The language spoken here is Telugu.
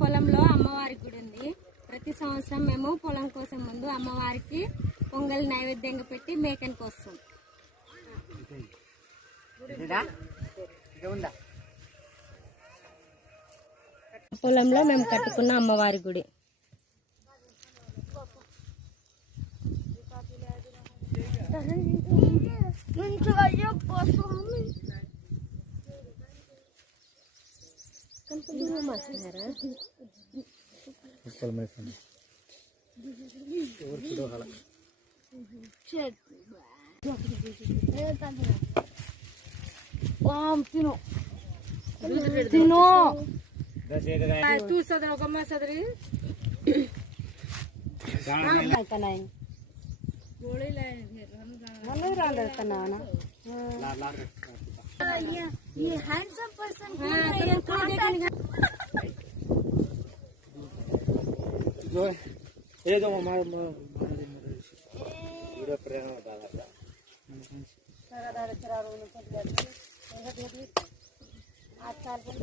పొలంలో అమ్మవారి గుడి ఉంది. ప్రతి సంవత్సరం మేము పొలం కోసం ముందు అమ్మవారికి పొంగల్ నైవేద్యంగా పెట్టి మేకని కోస్తాం. పొలంలో మేము కట్టుకున్న అమ్మవారి గుడి. Thank you. Kan perlu rumah sekarang. Kalau macam ni. Orang sudah halak. Cek. Ayo tanya. Wah, tino. Tino. Tu sadar kau mas sadar. Mana tanai? Boleh lah. Mana randa tanah na? Lar lar. ये ये हैंडसम पर्सन हाँ, है? ये कौन जो ये जो हमारे प्रेम दादा का आज साल का